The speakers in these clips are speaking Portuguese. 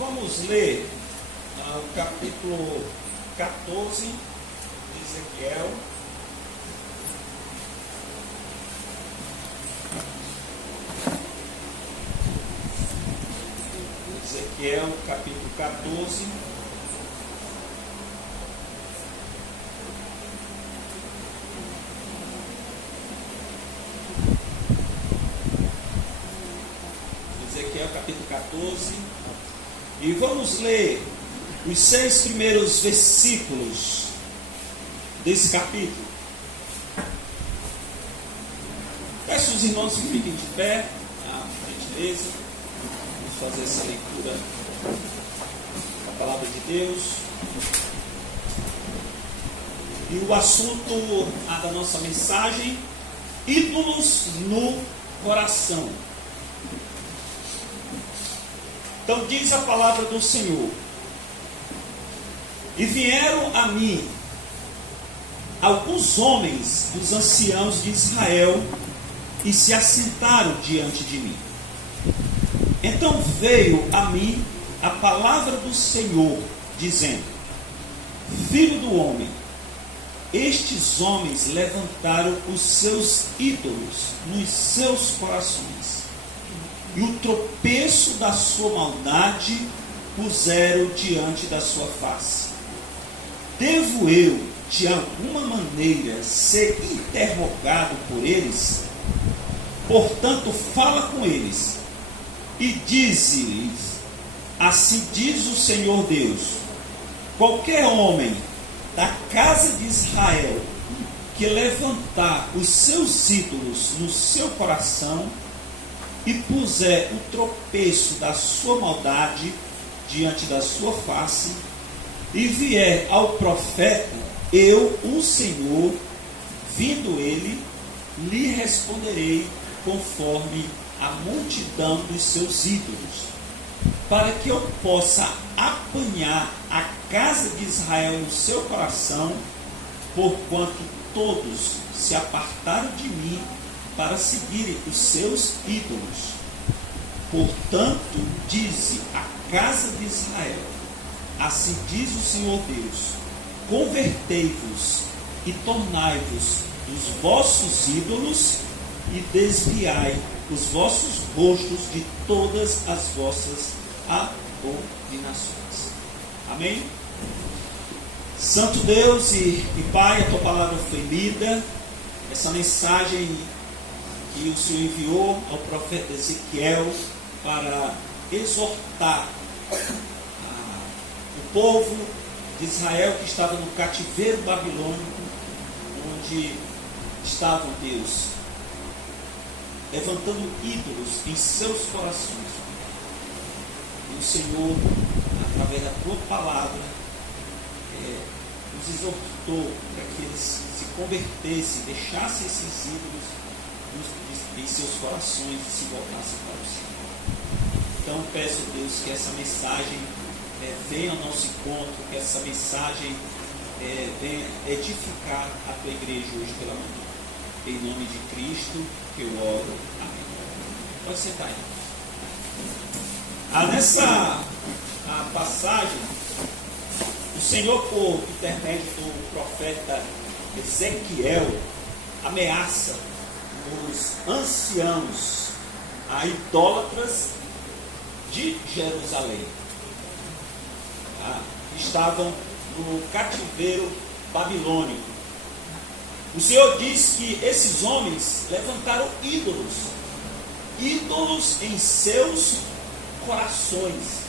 Vamos ler o capítulo 14 de Ezequiel. Ezequiel, capítulo 14. Ezequiel, capítulo 14. E vamos ler os 6 primeiros versículos desse capítulo. Peço os irmãos que fiquem de pé, por gentileza. Vamos fazer essa leitura da palavra de Deus. E o assunto da nossa mensagem: ídolos no coração. Então diz a palavra do Senhor: e vieram a mim alguns homens dos anciãos de Israel e se assentaram diante de mim. Então veio a mim a palavra do Senhor, dizendo: filho do homem, estes homens levantaram os seus ídolos nos seus corações, e o tropeço da sua maldade puseram diante da sua face. Devo eu, de alguma maneira, ser interrogado por eles? Portanto, fala com eles e dize-lhes: assim diz o Senhor Deus: qualquer homem da casa de Israel que levantar os seus ídolos no seu coração e puser o tropeço da sua maldade diante da sua face, e vier ao profeta, eu, o Senhor, vindo ele, lhe responderei conforme a multidão dos seus ídolos, para que eu possa apanhar a casa de Israel no seu coração, porquanto todos se apartaram de mim para seguirem os seus ídolos. Portanto, dize a casa de Israel: assim diz o Senhor Deus: convertei-vos e tornai-vos dos vossos ídolos e desviai os vossos rostos de todas as vossas abominações. Amém? Santo Deus e Pai, a tua palavra foi lida, essa mensagem que o Senhor enviou ao profeta Ezequiel para exortar o povo de Israel que estava no cativeiro babilônico, onde estavam, Deus, levantando ídolos em seus corações. E o Senhor, através da tua palavra, nos exortou para que eles se convertessem, deixassem esses ídolos em seus corações e se voltassem para o Senhor. Então peço, Deus, que essa mensagem venha ao nosso encontro, que essa mensagem venha edificar a tua igreja hoje pela manhã. Em nome de Cristo que eu oro. Amém. Pode sentar aí. Nessa passagem, o Senhor, por intermédio do profeta Ezequiel, ameaça os anciãos idólatras de Jerusalém, que estavam no cativeiro babilônico. O Senhor diz que esses homens levantaram ídolos em seus corações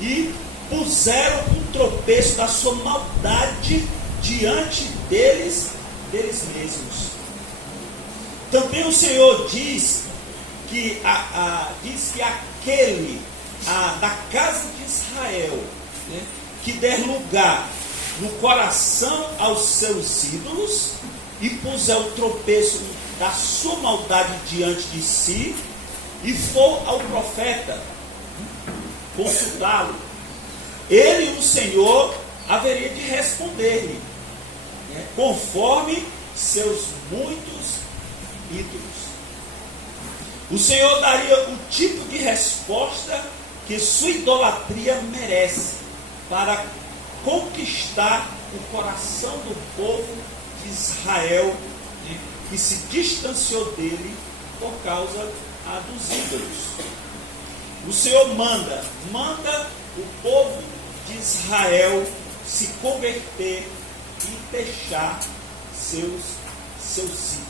e puseram um tropeço da sua maldade diante deles mesmos. Também o Senhor diz que aquele da casa de Israel, né, que der lugar no coração aos seus ídolos e puser o tropeço da sua maldade diante de si e for ao profeta consultá-lo, ele, o Senhor, haveria de responder-lhe, né, conforme seus muitos ídolos. O Senhor daria o tipo de resposta que sua idolatria merece para conquistar o coração do povo de Israel, né, que se distanciou dele por causa dos ídolos. O Senhor manda o povo de Israel se converter e deixar seus ídolos.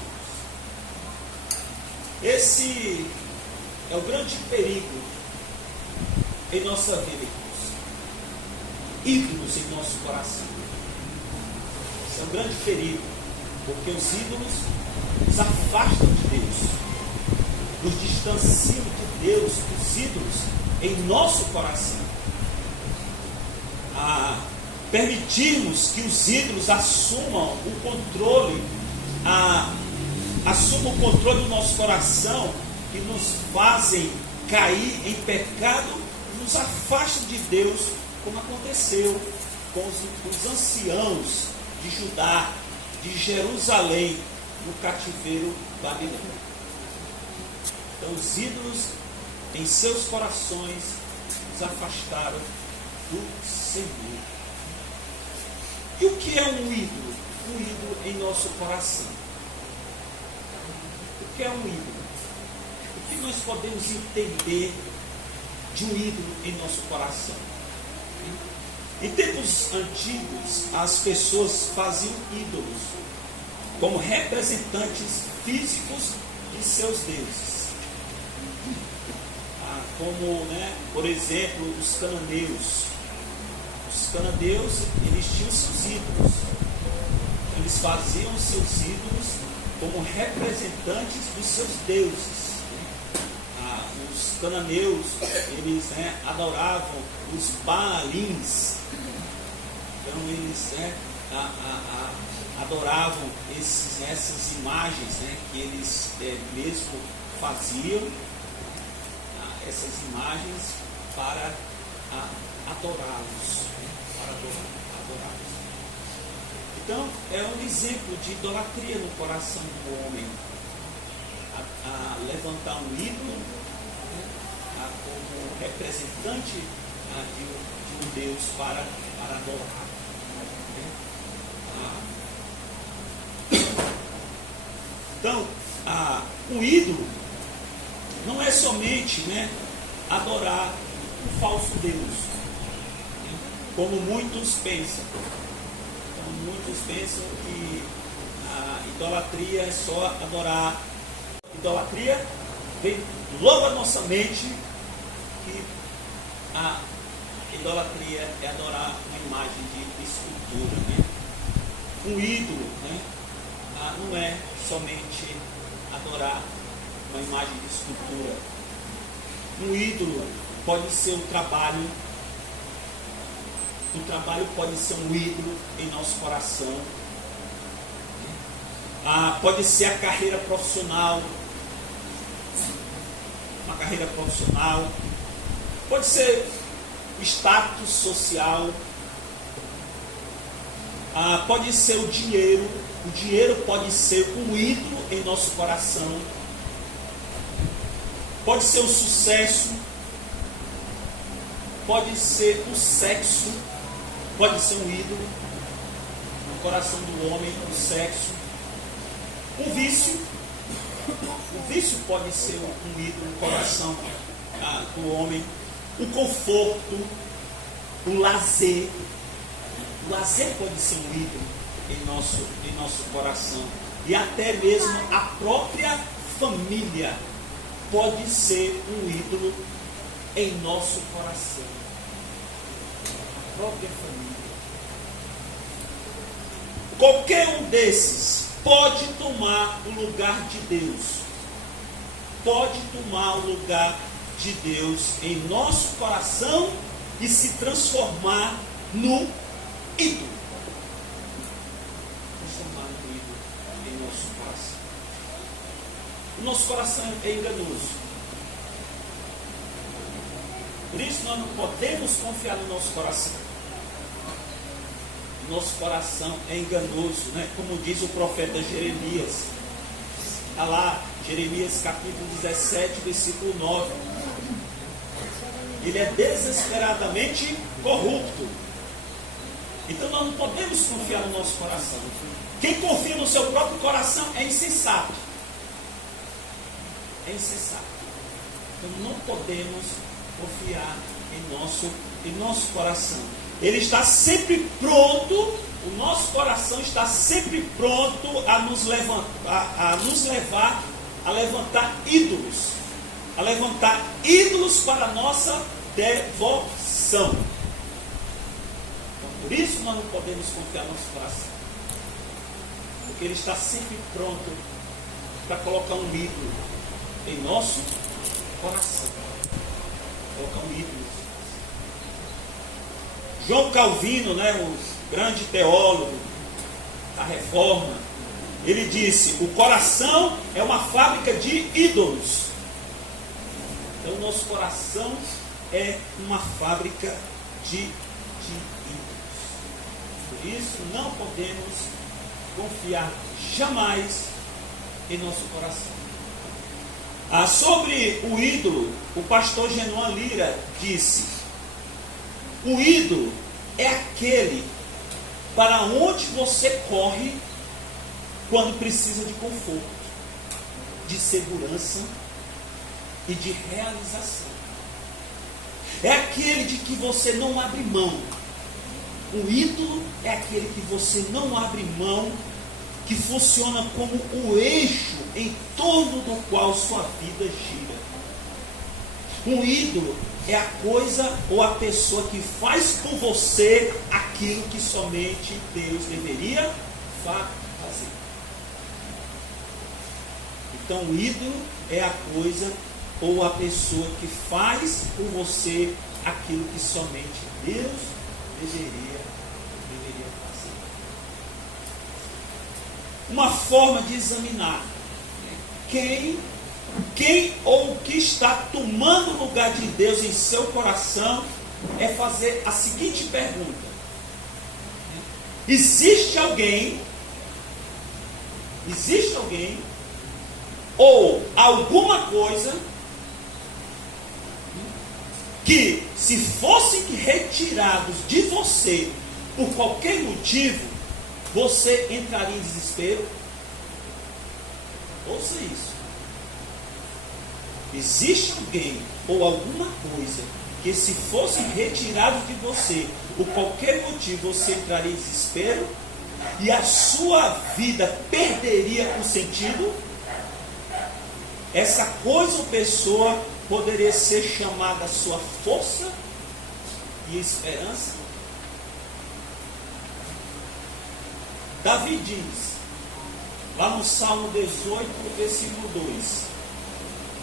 Esse é o grande perigo em nossa vida, irmãos. Ídolos em nosso coração. Esse é um grande perigo, porque os ídolos nos afastam de Deus, nos distanciam de Deus, dos ídolos em nosso coração. Permitirmos que os ídolos assumam o controle do nosso coração, que nos fazem cair em pecado, nos afastam de Deus, como aconteceu com os anciãos de Judá, de Jerusalém, no cativeiro babilônico. Então os ídolos em seus corações nos afastaram do Senhor. E o que é um ídolo? Um ídolo em nosso coração. O que é um ídolo? O que nós podemos entender de um ídolo em nosso coração? Em tempos antigos, as pessoas faziam ídolos como representantes físicos de seus deuses. Como, por exemplo, os cananeus. Os cananeus, eles tinham seus ídolos. Eles faziam seus ídolos como representantes dos seus deuses. Os cananeus, eles adoravam os Baalins. Então eles adoravam essas imagens que eles mesmo faziam, essas imagens para adorá-los. Então é um exemplo de idolatria no coração do homem, a levantar um ídolo como representante de um Deus para adorar. Então, um ídolo não é somente adorar um falso Deus, como muitos pensam. Então, muitos pensam que a idolatria é só adorar. Idolatria vem logo à nossa mente que a idolatria é adorar uma imagem de escultura. Um ídolo não é somente adorar uma imagem de escultura. Um ídolo pode ser o trabalho. O trabalho pode ser um ídolo em nosso coração. Pode ser a carreira profissional. Uma carreira profissional. Pode ser o status social. Pode ser o dinheiro. O dinheiro pode ser um ídolo em nosso coração. Pode ser o sucesso. Pode ser o sexo. Pode ser um ídolo no coração do homem, o sexo. O vício. O vício pode ser um ídolo no coração do homem. O conforto. O lazer. O lazer pode ser um ídolo em nosso coração. E até mesmo a própria família pode ser um ídolo em nosso coração. A própria família. Qualquer um desses pode tomar o lugar de Deus. Pode tomar o lugar de Deus em nosso coração e se transformar no ídolo. O nosso coração é enganoso. Por isso nós não podemos confiar no nosso coração. O nosso coração é enganoso, como diz o profeta Jeremias. Está lá, Jeremias capítulo 17, versículo 9. ele é desesperadamente corrupto. Então nós não podemos confiar no nosso coração. Quem confia no seu próprio coração é insensato. É insensato. Então não podemos confiar em nosso coração. Ele está sempre pronto, o nosso coração está sempre pronto a nos levar a levantar ídolos. A levantar ídolos para a nossa devoção. Então, por isso nós não podemos confiar no nosso coração. Porque ele está sempre pronto para colocar um ídolo em nosso coração. Colocar um ídolo. João Calvino, o grande teólogo da Reforma, ele disse: o coração é uma fábrica de ídolos. Então, o nosso coração é uma fábrica de ídolos. Por isso, não podemos confiar jamais em nosso coração. Sobre o ídolo, o pastor Genoan Lira disse: o ídolo é aquele para onde você corre quando precisa de conforto, de segurança e de realização. É aquele de que você não abre mão. O ídolo é aquele que você não abre mão, que funciona como o eixo em torno do qual sua vida gira. Um ídolo é a coisa ou a pessoa que faz por você aquilo que somente Deus deveria fazer. Então, o ídolo é a coisa ou a pessoa que faz por você aquilo que somente Deus deveria fazer. Uma forma de examinar quem ou o que está tomando o lugar de Deus em seu coração é fazer a seguinte pergunta: existe alguém ou alguma coisa que, se fossem retirados de você por qualquer motivo, você entraria em desespero? Ouça isso. Existe alguém ou alguma coisa que, se fosse retirado de você por qualquer motivo, você entraria em desespero e a sua vida perderia o sentido? Essa coisa ou pessoa poderia ser chamada sua força e esperança? Davi diz, lá no Salmo 18, versículo 2: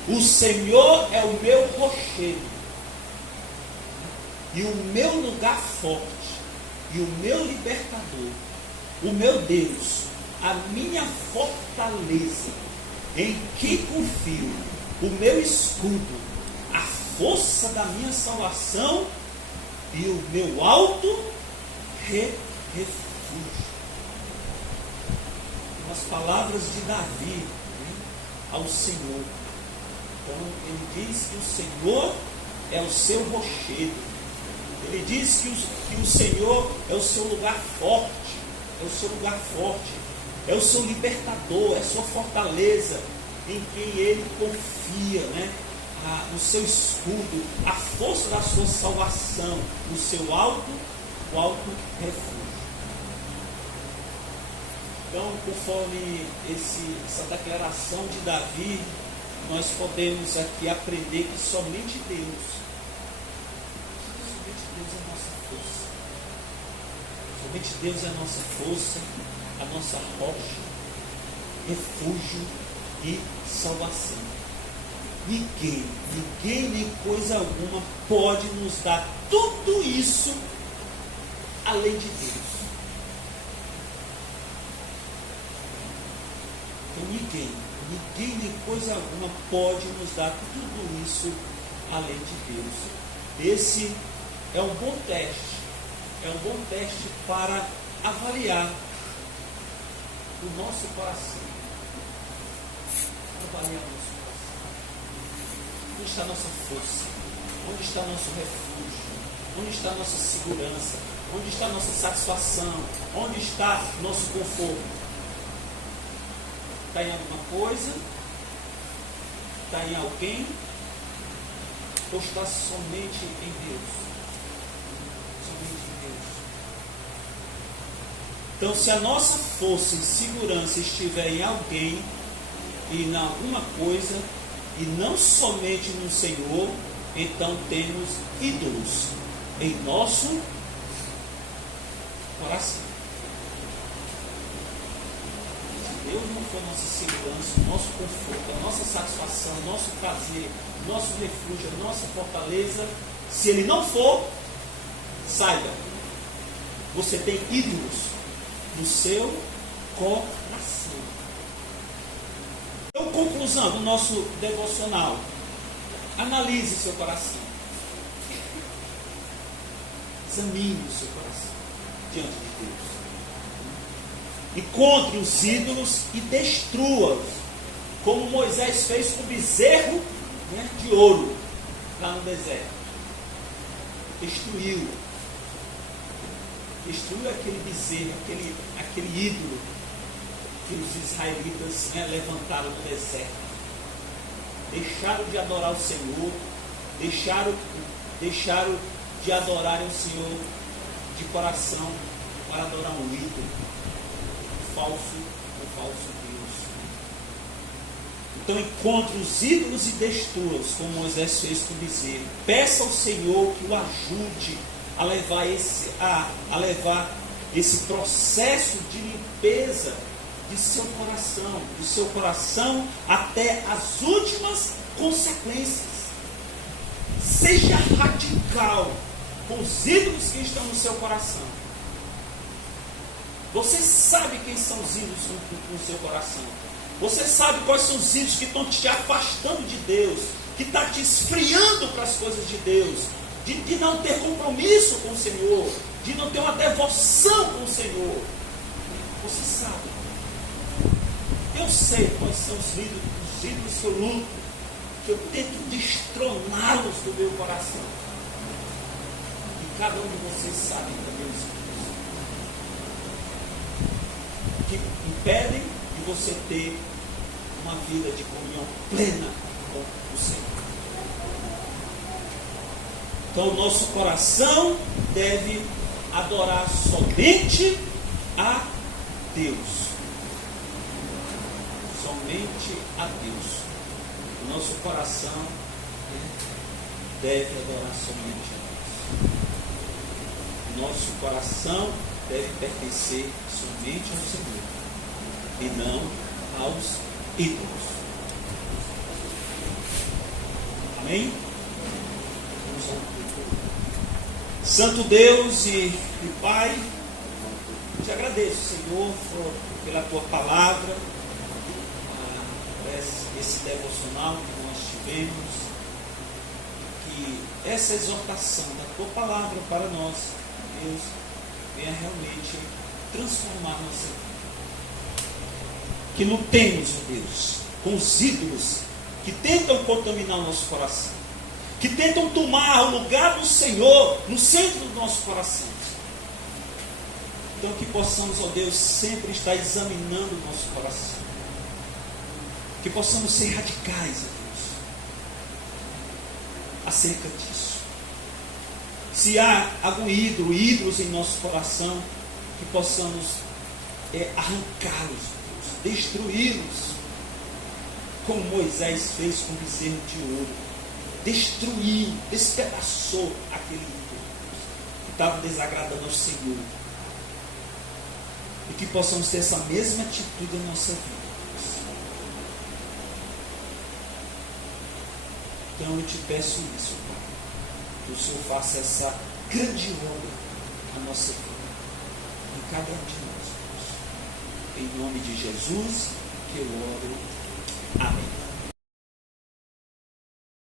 o Senhor é o meu rochedo, e o meu lugar forte, e o meu libertador, o meu Deus, a minha fortaleza, em que confio, o meu escudo, a força da minha salvação e o meu alto refúgio. As palavras de Davi ao Senhor. Então, ele diz que o Senhor é o seu rochedo. Ele diz que o Senhor é o seu lugar forte. É o seu lugar forte. É o seu libertador, é a sua fortaleza, em quem ele confia, o seu escudo, a força da sua salvação, o seu alto refúgio. Então, conforme essa declaração de Davi, nós podemos aqui aprender que somente Deus é a nossa força. Somente Deus é a nossa força, a nossa rocha, refúgio e salvação. Ninguém, nem coisa alguma pode nos dar tudo isso além de Deus. Então, ninguém, nem coisa alguma pode nos dar tudo isso além de Deus. Esse é um bom teste para avaliar o nosso coração. Avaliar o nosso coração. Onde está a nossa força? Onde está nosso refúgio? Onde está nossa segurança? Onde está nossa satisfação? Onde está nosso conforto? Está em alguma coisa? Está em alguém? Ou está somente em Deus? Somente em Deus. Então, se a nossa força e segurança estiver em alguém e em alguma coisa, e não somente no Senhor, então temos ídolos em nosso coração. Se Deus não for nossa segurança, nosso conforto, a nossa satisfação, nosso prazer, nosso refúgio, a nossa fortaleza, se Ele não for, saiba, você tem ídolos no seu coração. Então, conclusão do nosso devocional. Analise seu coração. Examine o seu coração diante de Deus. Encontre os ídolos e destrua-os, como Moisés fez com o bezerro, né, de ouro lá no deserto. Destruiu aquele bezerro, aquele ídolo que os israelitas, né, levantaram no deserto. Deixaram de adorar o Senhor, deixaram de adorar o Senhor de coração para adorar um ídolo, um falso Deus. Então encontre os ídolos e destrua-os, como Moisés fez com o bezerro. Peça ao Senhor que o ajude a levar esse processo de limpeza de seu coração até as últimas consequências. Seja radical com os ídolos que estão no seu coração. Você sabe quem são os ídolos no seu coração. Você sabe quais são os ídolos que estão te afastando de Deus, que está te esfriando para as coisas de Deus, de não ter compromisso com o Senhor, de não ter uma devoção com o Senhor. Você sabe. Eu sei quais são os ídolos que eu luto, que eu tento destroná-los do meu coração. E cada um de vocês sabe também os ídolos que impedem de você ter uma vida de comunhão plena com o Senhor. Então o nosso coração deve adorar somente a Deus. Somente a Deus. O nosso coração deve adorar somente a Deus. O nosso coração deve pertencer somente ao Senhor e não aos ídolos. Amém? Santo Deus e Pai, te agradeço, Senhor, pela tua palavra, esse devocional que nós tivemos, que essa exortação da tua palavra para nós, Deus, venha realmente transformar nossa vida. Que lutemos, ó Deus, com os ídolos que tentam contaminar o nosso coração, que tentam tomar o lugar do Senhor no centro do nosso coração. Então que possamos, ó Deus, sempre estar examinando o nosso coração. Que possamos ser radicais, ó Deus, acerca disso. Se há algum ídolo, ídolos em nosso coração, que possamos arrancá-los, ó Deus, destruí-los, como Moisés fez com o bezerro de ouro. Destruiu, despedaçou aquele ídolo que estava desagradando ao Senhor. E que possamos ter essa mesma atitude na nossa vida. Então eu te peço isso, Pai. Que o Senhor faça essa grande obra na nossa vida, em cada um de nós, Deus. Em nome de Jesus que eu oro. Amém.